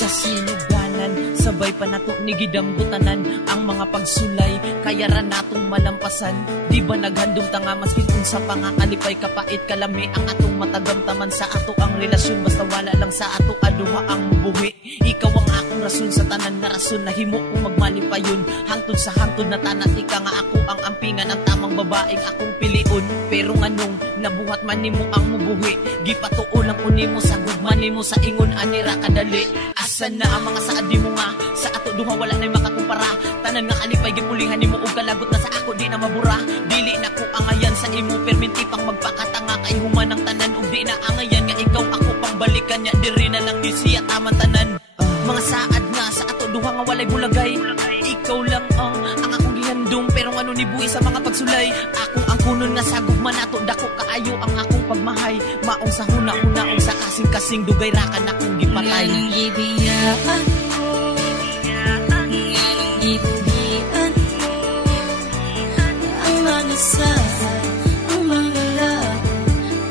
sa sinuganan, sabay pa nato ni gidambutanan ang mga pagsulay, kaya ra natong malampasan. Di ba naghandom tanga maskin unsa pa nga kalipay kapait kalami ang atong matagamtaman sa ato ang relasyon, basta wala lang sa ato aduha ang buhi. Ikaw ang akong rason sa tanan nga rason na himo kong magmalipayon, hangtod sa hangtod na tanatika nga ako ang ampingan, ang tamang babaeng akong piliun. Pero nganong nabuhat man nimo ang mubuhi, gipatuo lang ko nimo sa gugma nimo sa ingon anira kadali. Asa na ang mga saadi mo nga sa ato duha wala nay makakumpara, tanan nga kalipay gipulihan nimo og kalagot na sa ako di na mabura. Dili na ko angayan sa imo perminti pang magpakatanga kay human ang tanan, ug di na angayan nga ikaw ako pang balikan nya diri na lang ni siya taman tanan. Mga saad nga sa ato duha nga walay bulagay, ikaw lang ang akong gihandom, pero ano ni buhi sa mga pagsulay. Akong ang kunon nga sa gugma nato dako kaayo ang akong pagmahay, maong sa huna-hunaong sa kasing-kasing dugay ra kan akong gipatay. Nganong gibiyaan mo, nganong gibuhian mo, ang mga saad, ang mga labo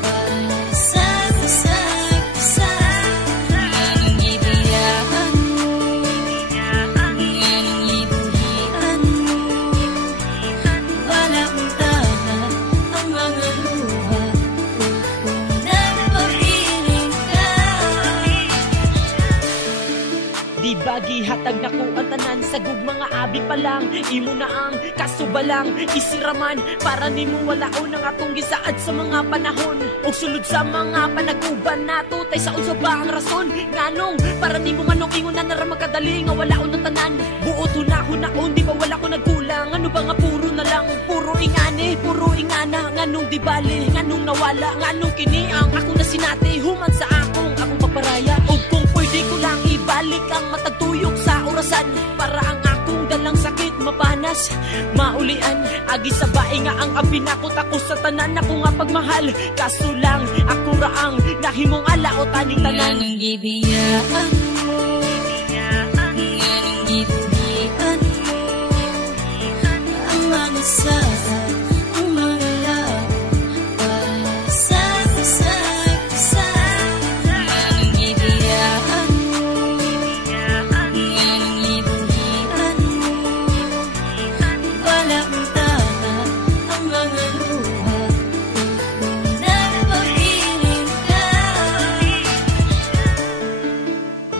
para sa kusag-kusag. Nganong gibiyaan mo, nganong gibuhian mo, wala kong tanan ang mga luha kung nagpapiling ka. Di bagi hatag na ko ang tanan sa gugma nga abi pa lang, imo na ang kasubalang isiraman para nimo walaon ang atong gisaad sa mga panahon ug sulod sa mga panaguban nato tay sa unsa ba ang rason nganong para nimo manong ingon na ra magkadali nga walaon ang tanan. Buot hunaon di ba wala ko nagkulang, ano ba nga puro na lang puro ingani puro ingana, nganong di bali nganong nawala, nganong kini ang ako na sinati human sa akong paparaya. Ug kung pwede ko lang ibalik ang matagtuyok sa orasan para ang akong dalang sakit mapanas maulian. Agi sa bae nga ang abinakot ako sa tanan ako nga pagmahal, kaso lang ako raang nahimong ala o taning tanan. Nganong gibiyaan mo, nganong gibuhian mo, ang mga saad, ang mga labo para sa kusag-kusag. Nganong gibiyaan mo, nganong gibuhian mo, wala kong tanan ang mga luha kung nagpapiling ka.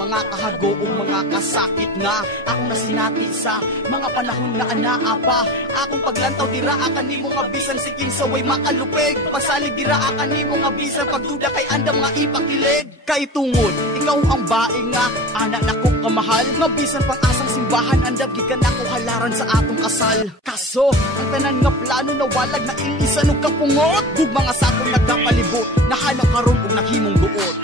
Mga kahago o mga kasakit nga akong nasinati sa mga panahon na anaa pa. Akong paglantaw dira akan nimo nga bisan siking saway makalupig, pasalig dira akan nimo nga bisan pagduda kay andam nga ipakilig. Kay tungod ikaw ang bae nga anak nako kamahal, nga bisan pang asang simbahan andam gikan ako halaran sa atong kasal. Kaso ang tanan nga plano na walag na ilisan og kapungot, gugma nga sa akong nagkapalibot nahanap karon og naghimong duot.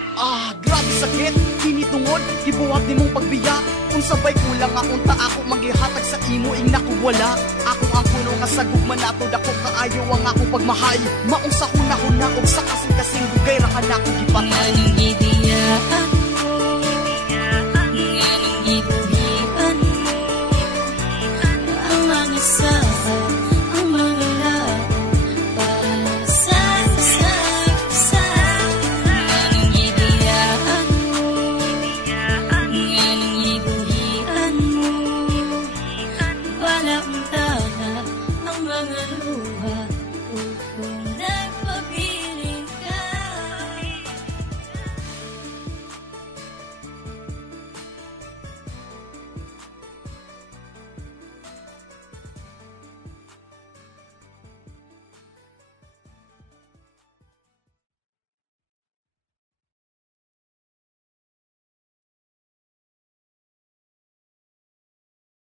Grabe sakit kini tungod gibuhat nimong pagbiya, kung sabay kulang nga unta ako maghihatag sa imo ing nakuwala. Ako ang kuno nga sa gugma nato dako kaayo ang akong pagmahay, maong sa hunahuna og sa kasing-kasing dugay ra kanako gipatay. Nganong gibiyaan